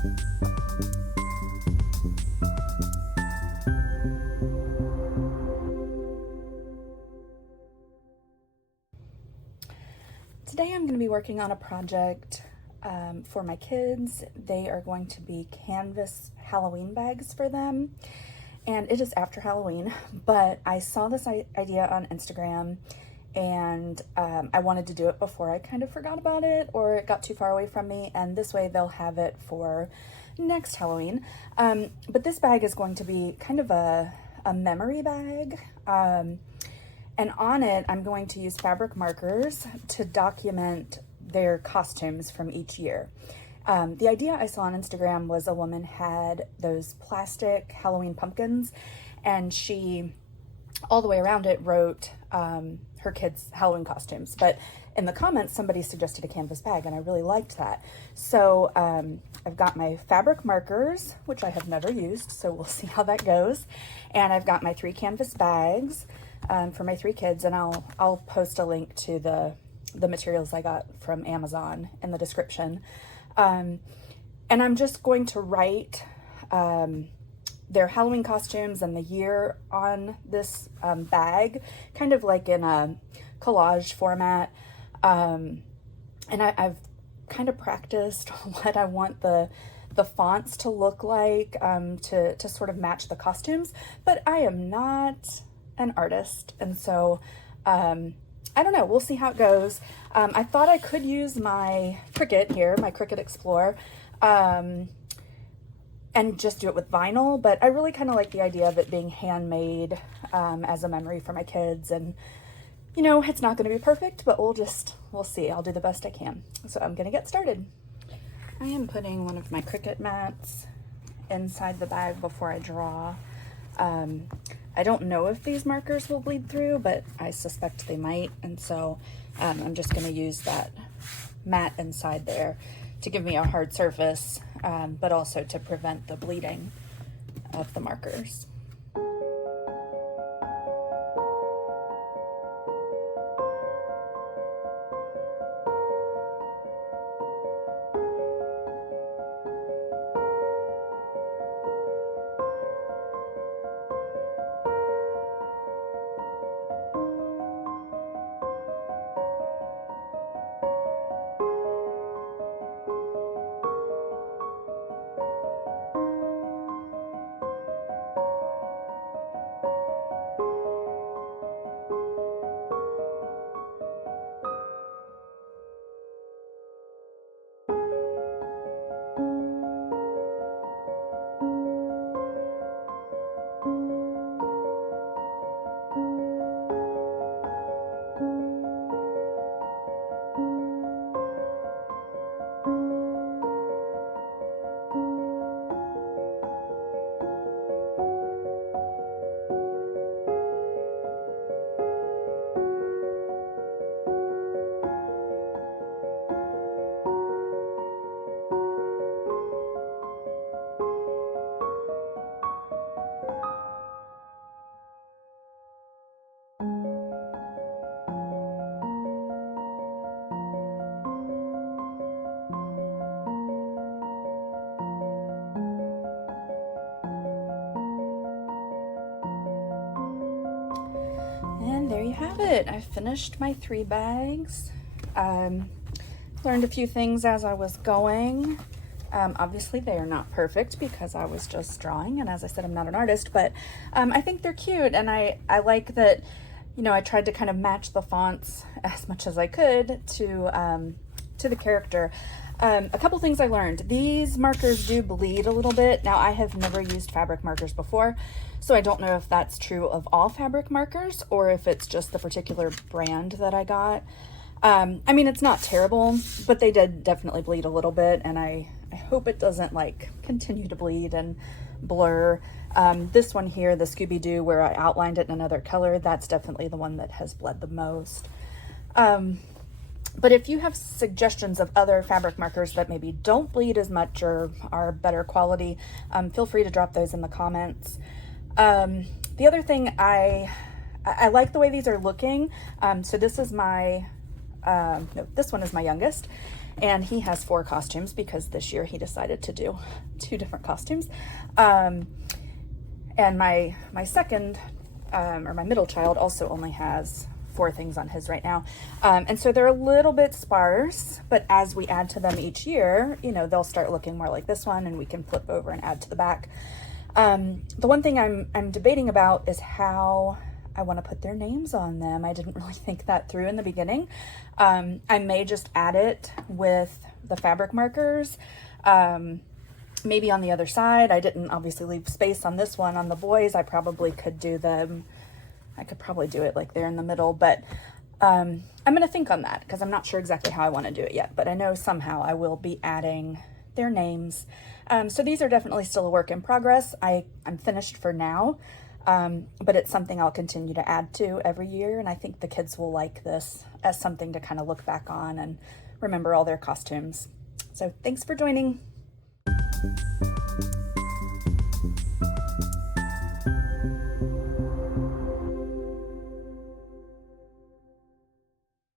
Today I'm going to be working on a project for my kids. They are going to be canvas Halloween bags for them, and it is after Halloween, but I saw this idea on Instagram, and I wanted to do it before I kind of forgot about it or it got too far away from me, and this way they'll have it for next Halloween. But this bag is going to be kind of a memory bag. And on it, I'm going to use fabric markers to document their costumes from each year. The idea I saw on Instagram was a woman had those plastic Halloween pumpkins, and she, all the way around it, wrote her kids' Halloween costumes. But in the comments, somebody suggested a canvas bag, and I really liked that. So I've got my fabric markers, which I have never used, so we'll see how that goes. And I've got my 3 canvas bags for my 3 kids, and I'll post a link to the materials I got from Amazon in the description. And I'm just going to write their Halloween costumes and the year on this bag, kind of like in a collage format. And I've kind of practiced what I want the fonts to look like, to sort of match the costumes, but I am not an artist, and so I don't know, we'll see how it goes. I thought I could use my Cricut here, my Cricut Explore, and just do it with vinyl, but I really kind of like the idea of it being handmade as a memory for my kids. And you know, it's not going to be perfect, but we'll see. I'll do the best I can. So I'm going to get started. I am putting one of my Cricut mats inside the bag before I draw. I don't know if these markers will bleed through, but I suspect they might, and so I'm just going to use that mat inside there to give me a hard surface, but also to prevent the bleeding of the markers. And there you have it. I finished my 3 bags. Learned a few things as I was going. Obviously they are not perfect because I was just drawing, and as I said, I'm not an artist, but I think they're cute, and I like that, you know, I tried to kind of match the fonts as much as I could to the character. A couple things I learned. These markers do bleed a little bit. Now, I have never used fabric markers before, so I don't know if that's true of all fabric markers or if it's just the particular brand that I got. I mean, it's not terrible, but they did definitely bleed a little bit, and I hope it doesn't like continue to bleed and blur. This one here, the Scooby-Doo, where I outlined it in another color, that's definitely the one that has bled the most. But if you have suggestions of other fabric markers that maybe don't bleed as much or are better quality, feel free to drop those in the comments. The other thing, I like the way these are looking. So this is my, no, this one is my youngest, And he has 4 costumes because this year he decided to do 2 different costumes. And my second, or my middle child, also only has 4 things on his right now. And so they're a little bit sparse, but as we add to them each year, you know, they'll start looking more like this one, and we can flip over and add to the back. The one thing I'm debating about is how I want to put their names on them. I didn't really think that through in the beginning. I may just add it with the fabric markers, maybe on the other side. I didn't obviously leave space on this one. On the boys, I probably could do them. I could probably do it like there in the middle, but I'm going to think on that because I'm not sure exactly how I want to do it yet, but I know somehow I will be adding their names. So these are definitely still a work in progress. I'm finished for now, but it's something I'll continue to add to every year, and I think the kids will like this as something to kind of look back on and remember all their costumes. So thanks for joining.